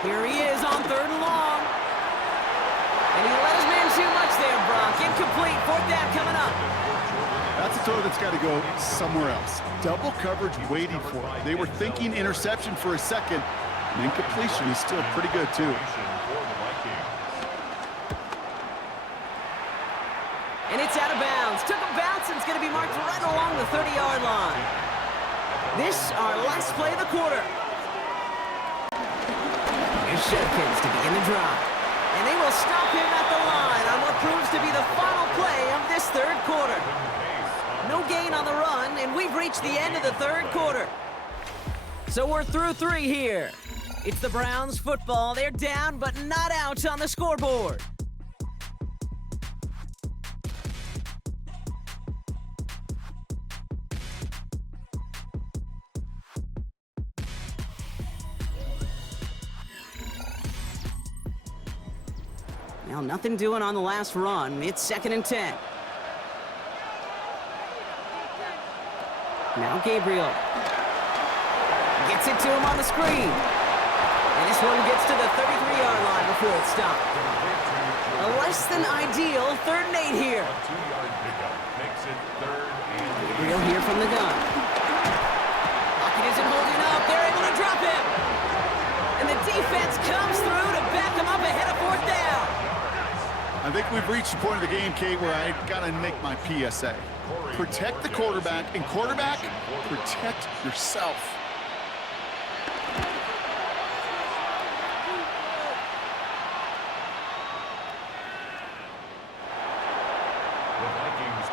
Here he is on 3rd and long. And he let his man too much there, Brock. Incomplete. 4th down coming up. That's a throw that's got to go somewhere else. Double coverage waiting for it. They were thinking interception for a second. And incompletion is still pretty good, too. And it's out of bounds. Took a bounce and it's going to be marked right along the 30-yard line. This, our last play of the quarter. Here's Judkins to begin the drive. And they will stop him at the line on what proves to be the final play of this 3rd quarter. No gain on the run, and we've reached the end of the 3rd quarter. So we're through 3 here. It's the Browns football. They're down, but not out on the scoreboard. Now, nothing doing on the last run. It's 2nd and 10. Now Gabriel. Gets it to him on the screen. And this one gets to the 33-yard line before it's stopped. A less than ideal 3rd and 8 here. A 2-yard pickup makes it 3rd and 8. Gabriel here from the gun. Pocket isn't holding up. They're able to drop him. And the defense comes through to back him up ahead of fourth down. I think we've reached the point of the game, Kate, where I got to make my PSA. Protect the quarterback, and quarterback, protect yourself.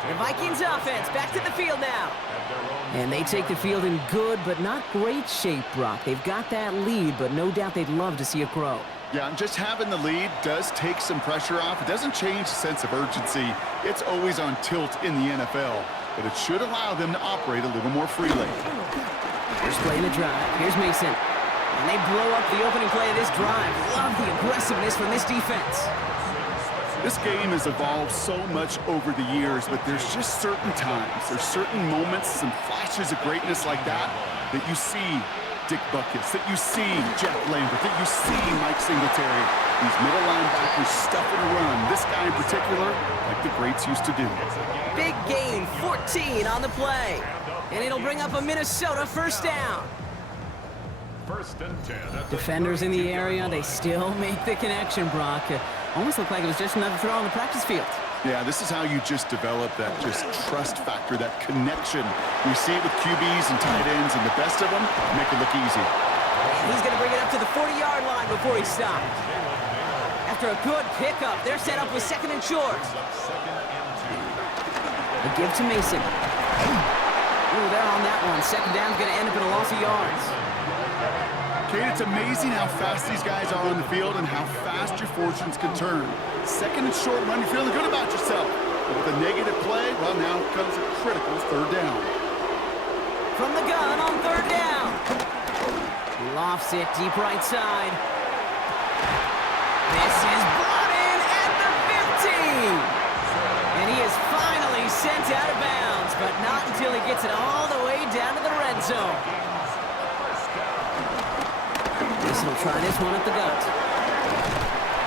The Vikings offense back to the field now. And they take the field in good but not great shape, Brock. They've got that lead, but no doubt they'd love to see it grow. Yeah, and just having the lead does take some pressure off. It doesn't change the sense of urgency. It's always on tilt in the NFL, but it should allow them to operate a little more freely. First play in the drive. Here's Mason. And they blow up the opening play of this drive. Love the aggressiveness from this defense. This game has evolved so much over the years, but there's just certain times, there's certain moments, some flashes of greatness like that you see Dick Buckets, that you see Jack Lambert, that you see Mike Singletary. These middle linebackers stuffing a run. This guy in particular, like the greats used to do. Big gain, 14 on the play. And it'll bring up a Minnesota first down. First and 10. Defenders in the area, they still make the connection, Brock. Almost looked like it was just another throw on the practice field. Yeah, this is how you just develop that just trust factor, that connection. We see it with QBs and tight ends, and the best of them make it look easy. He's going to bring it up to the 40-yard line before he stopped. After a good pickup, they're set up with second and short. A give to Mason. Ooh, they're on that one. Second down's going to end up in a loss of yards. Kate, it's amazing how fast these guys are on the field and how fast your fortunes can turn. Second and short run, you're feeling good about yourself. But with a negative play, well, now comes a critical third down. From the gun on third down. Lofts it deep right side. This is brought in at the 15. And he is finally sent out of bounds, but not until he gets it all the way down to the red zone. Mason will try this one at the gut.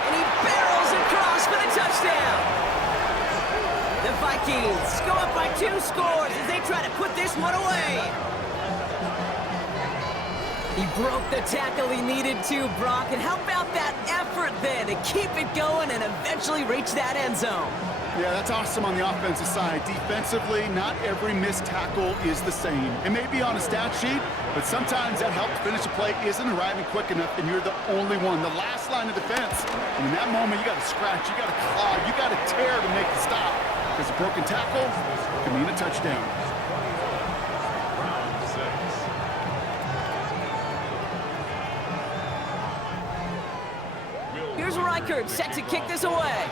And he barrels across for the touchdown. The Vikings go up by 2 scores as they try to put this one away. He broke the tackle he needed to, Brock. And how about that effort then to keep it going and eventually reach that end zone? Yeah, that's awesome on the offensive side. Defensively, not every missed tackle is the same. It may be on a stat sheet, but sometimes that help to finish a play isn't arriving quick enough, and you're the only one, the last line of defense. And in that moment, you got to scratch, you got to claw, you got to tear to make the stop. Because a broken tackle can mean a touchdown. Here's Reichert set to kick this away.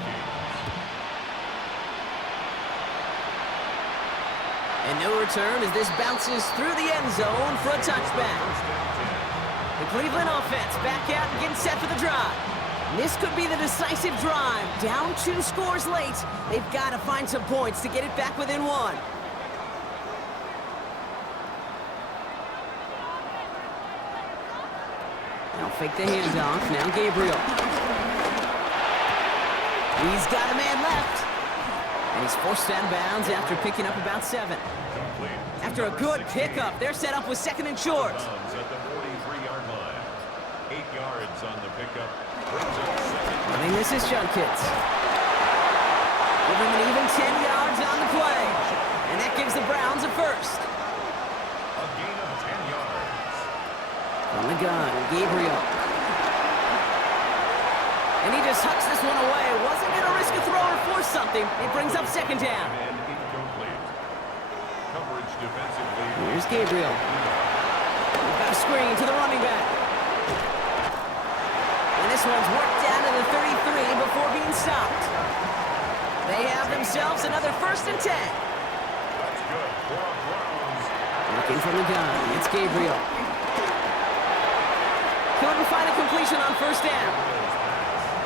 And no return as this bounces through the end zone for a touchback. The Cleveland offense back out and getting set for the drive. This could be the decisive drive. Down 2 scores late. They've got to find some points to get it back within 1. Now fake the handoff. Now Gabriel. He's got a man left. And he's forced out of bounds after picking up about 7. After a good pickup, they're set up with second and short. At the 43-yard line. 8 yards on the pickup. Running this is Junkins. Give him an even 10 yards on the play. And that gives the Browns a first. A gain of 10 yards. On the gun, Gabriel. And he just hucks this one away. Wasn't going to risk a throw or force something. It brings up second down. And incomplete. Coverage defensively. Here's Gabriel. We've got a screen to the running back. And this one's worked down to the 33 before being stopped. They have themselves another first and 10. That's good for Browns. Looking from the gun. It's Gabriel. Couldn't find a completion on first down.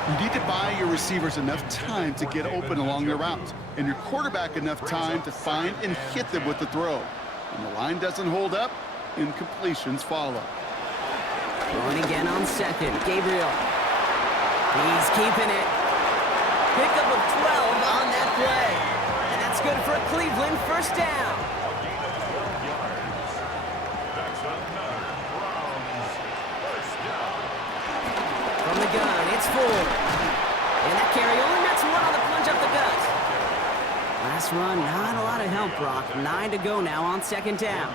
You need to buy your receivers enough time to get open along their routes, and your quarterback enough time to find and hit them with the throw. When the line doesn't hold up, incompletions follow. Going again on second. Gabriel. He's keeping it. Pickup of 12 on that play. And that's good for a Cleveland first down. A gain of 12 yards. That's another Browns first down. From the gun, it's gets 4. And that carry only nets 1 on the plunge up the gut. Last run, not a lot of help, Brock. 9 to go now on 2nd down.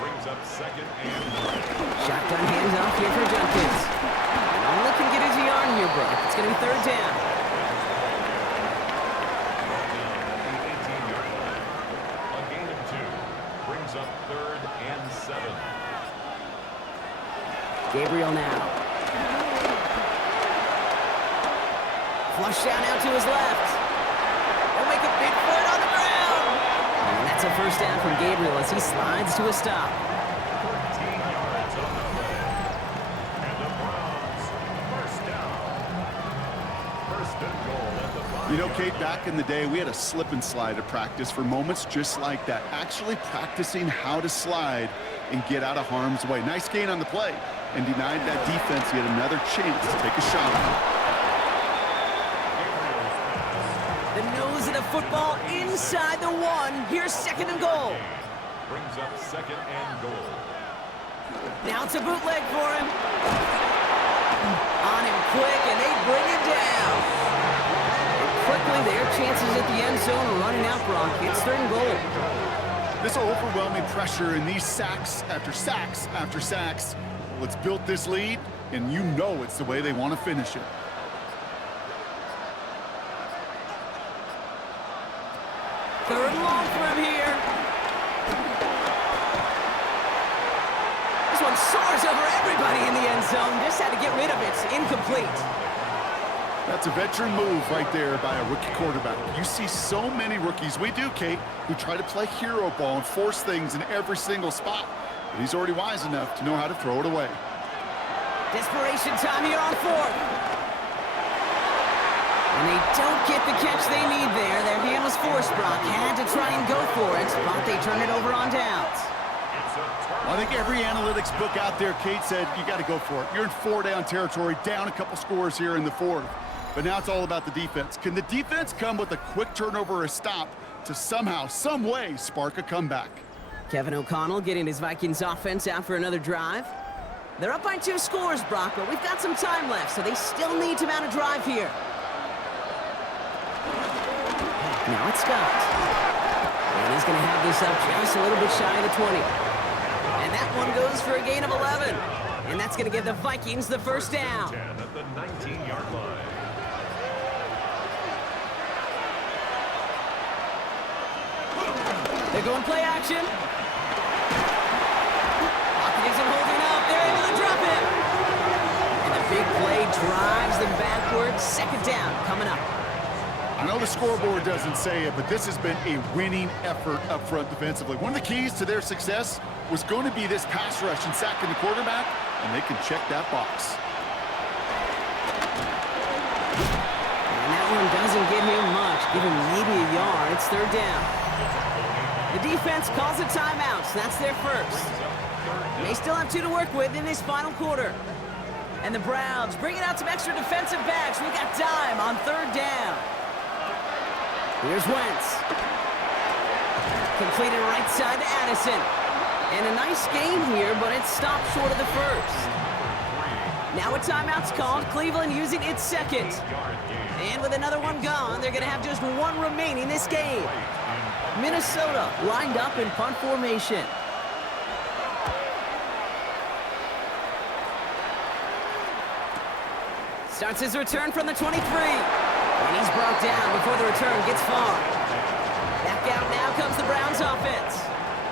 Brings up 2nd and 3. Shotgun handoff here for Junkins. And all it can get is a yard here, Brock. It's going to be 3rd down. A gain of 2. Brings up 3rd and 7. Gabriel now. Flush down out to his left. He'll make a big play on the ground. And that's a 1st down from Gabriel as he slides to a stop. 13 yards on the way. And the Browns, 1st down. 1st and goal at the 5. You know, Kate, back in the day, we had a slip and slide at practice for moments just like that. Actually practicing how to slide and get out of harm's way. Nice gain on the play and denied that defense yet another chance to take a shot. The nose of the football inside the 1. Here's 2nd and goal. Brings up 2nd and goal. Now it's a bootleg for him. On him quick, and they bring it down. And quickly, their chances at the end zone are running out, Brock. It's 3rd and goal. This overwhelming pressure and these sacks after sacks after sacks. Let's build this lead, and you know it's the way they want to finish it. Third and long for him here. This one soars over everybody in the end zone. Just had to get rid of it. Incomplete. That's a veteran move right there by a rookie quarterback. You see so many rookies, we do, Kate, who try to play hero ball and force things in every single spot. But he's already wise enough to know how to throw it away. Desperation time here on 4th. And they don't get the catch they need there. Their hand was forced, Brock. Had to try and go for it, but they turn it over on downs. I think every analytics book out there, Kate, said you got to go for it. You're in 4-down territory, down a couple scores here in the 4th. But now it's all about the defense. Can the defense come with a quick turnover or a stop to somehow, some way, spark a comeback? Kevin O'Connell getting his Vikings offense out for another drive. They're up by 2 scores, Brock, but we've got some time left, so they still need to mount a drive here. Now it's Scott. And he's going to have this up just a little bit shy of the 20. And that one goes for a gain of 11. And that's going to give the Vikings the 1st down. 10 at the 19-yard line. They're going play action. Pocket isn't holding up. They're able to drop it. And the big play drives them backwards. 2nd down coming up. I know the scoreboard doesn't say it, but this has been a winning effort up front defensively. One of the keys to their success was going to be this pass rush and sacking the quarterback, and they can check that box. And that one doesn't give him much. Give him maybe a yard. It's 3rd down. The defense calls a timeout. That's their 1st. They still have 2 to work with in this final quarter. And the Browns bringing out some extra defensive backs. We got time on 3rd down. Here's Wentz. Completed right side to Addison. And a nice game here, but it stopped short of the 1st. Now a timeout's called. Cleveland using its 2nd. And with another one gone, they're going to have just 1 remaining this game. Minnesota lined up in punt formation. Starts his return from the 23. And he's brought down before the return gets far. Back out now comes the Browns offense.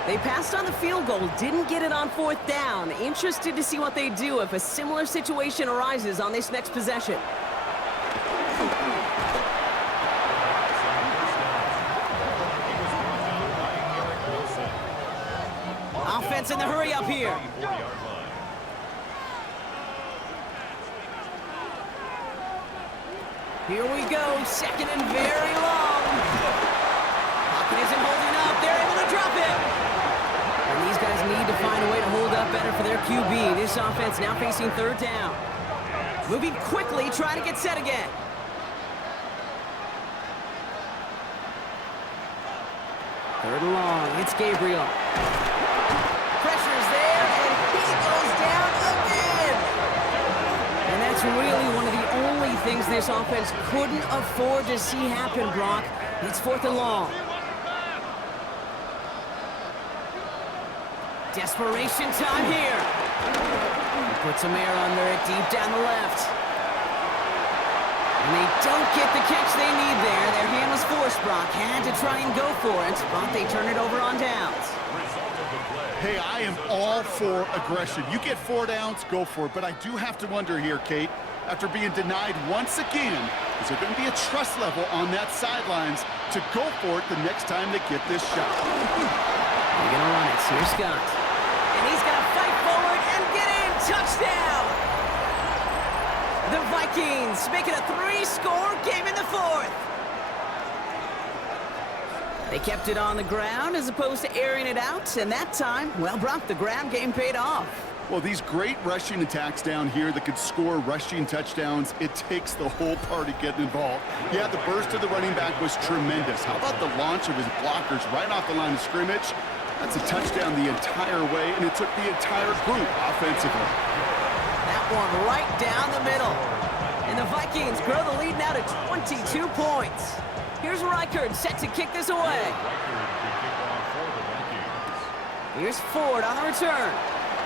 They passed on the field goal, didn't get it on 4th down. Interested to see what they do if a similar situation arises on this next possession. Offense in the hurry up here. Here we go, 2nd and very long. Pocket isn't holding up. They're able to drop it. And these guys need to find a way to hold up better for their QB. This offense now facing 3rd down. Moving quickly, trying to get set again. Third and long, it's Gabriel. Pressure's there, and he goes down again. And that's really one of the three things this offense couldn't afford to see happen, Brock. It's 4th and long. Desperation time here. He puts some air under it deep down the left. And they don't get the catch they need there. Their hand was forced, Brock. Had to try and go for it, but they turn it over on downs. Hey, I am all for aggression. You get 4 downs, go for it. But I do have to wonder here, Kate, after being denied once again, is there going to be a trust level on that sidelines to go for it the next time they get this shot? They're going to run it. Here's Scott. And he's going to fight forward and get in. Touchdown! The Vikings make it a 3-score game in the 4th. They kept it on the ground as opposed to airing it out, and that time, well, Brock, the ground game paid off. Well, these great rushing attacks down here that could score rushing touchdowns, it takes the whole party getting involved. Yeah, the burst of the running back was tremendous. How about the launch of his blockers right off the line of scrimmage? That's a touchdown the entire way, and it took the entire group offensively. That one right down the middle. And the Vikings grow the lead now to 22 points. Here's Reichard set to kick this away. Here's Ford on the return.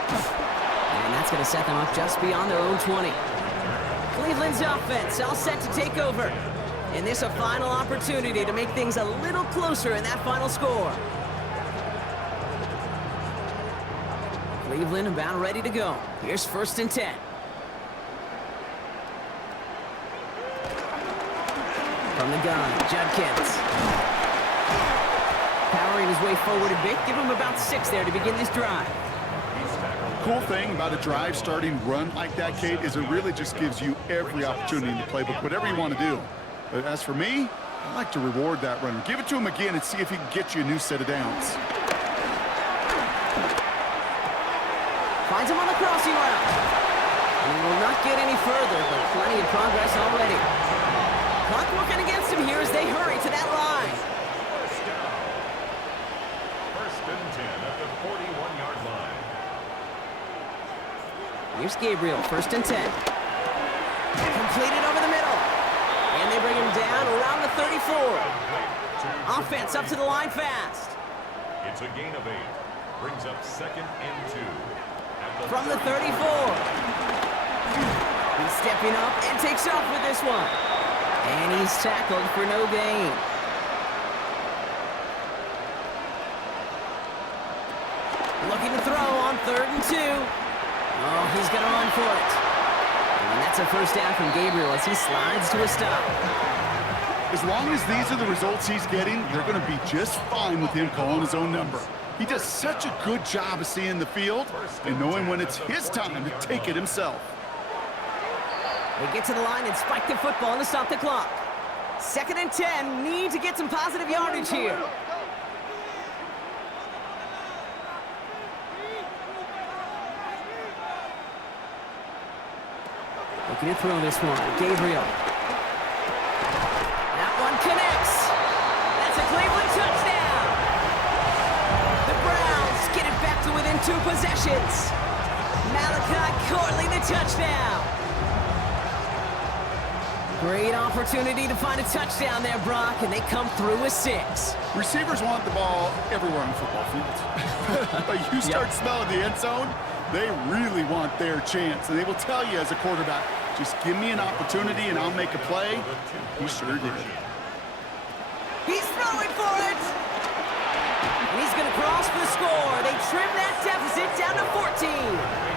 And that's going to set them up just beyond their own 20. Cleveland's offense all set to take over. And this a final opportunity to make things a little closer in that final score. Cleveland about ready to go. Here's 1st and 10. From the gun, Judkins. Powering his way forward a bit. Give him about 6 there to begin this drive. Cool thing about a drive starting run like that, Kate, is it really just gives you every opportunity in the playbook, whatever you want to do. But as for me, I like to reward that runner. Give it to him again and see if he can get you a new set of downs. Finds him on the crossing route. And he will not get any further, but plenty of progress already. Clock working against him here as they hurry to that line. 1st and 10 at the 41-yard line. Here's Gabriel, 1st and 10. Completed over the middle. And they bring him down around the 34. Offense up to the line fast. It's a gain of 8. Brings up 2nd and 2. From the 34. He's stepping up and takes off with this one. And he's tackled for no gain. Looking to throw on 3rd and 2. Oh, he's going to run for it. And that's a 1st down from Gabriel as he slides to a stop. As long as these are the results he's getting, you're going to be just fine with him calling his own number. He does such a good job of seeing the field and knowing when it's his time to take it himself. They get to the line and spike the football to stop the clock. 2nd and 10, need to get some positive yardage here. Looking to throw this one, Gabriel. That one connects. That's a Cleveland touchdown. The Browns get it back to within 2 possessions. Malachi Corley the touchdown. Great opportunity to find a touchdown there, Brock, and they come through with 6. Receivers want the ball everywhere on the football field. But you start smelling the end zone, they really want their chance. And they will tell you as a quarterback, just give me an opportunity and I'll make a play. He sure did. He's throwing for it! And he's going to cross for the score. They trim that deficit down to 14.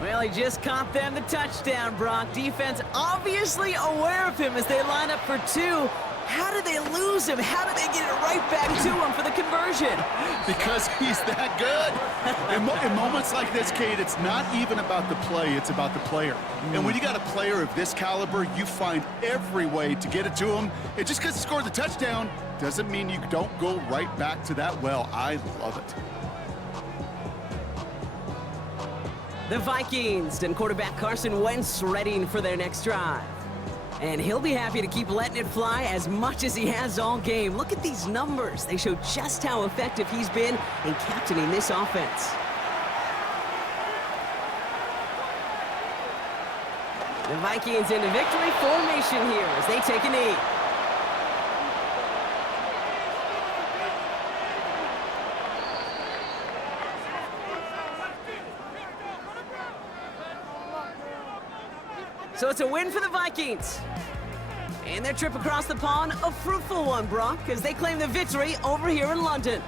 Well, he just caught them the touchdown, Brock. Defense obviously aware of him as they line up for 2. How did they lose him? How did they get it right back to him for the conversion? Because he's that good. In moments like this, Kate, it's not even about the play, it's about the player. And when you got a player of this caliber, you find every way to get it to him. And just because he scored the touchdown doesn't mean you don't go right back to that well. I love it. The Vikings and quarterback Carson Wentz readying for their next drive. And he'll be happy to keep letting it fly as much as he has all game. Look at these numbers. They show just how effective he's been in captaining this offense. The Vikings into victory formation here as they take a knee. So it's a win for the Vikings. And their trip across the pond, a fruitful one, Brock, as they claim the victory over here in London.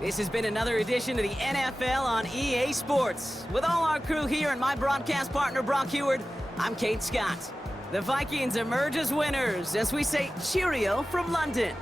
This has been another edition of the NFL on EA Sports. With all our crew here and my broadcast partner, Brock Heward, I'm Kate Scott. The Vikings emerge as winners as we say cheerio from London.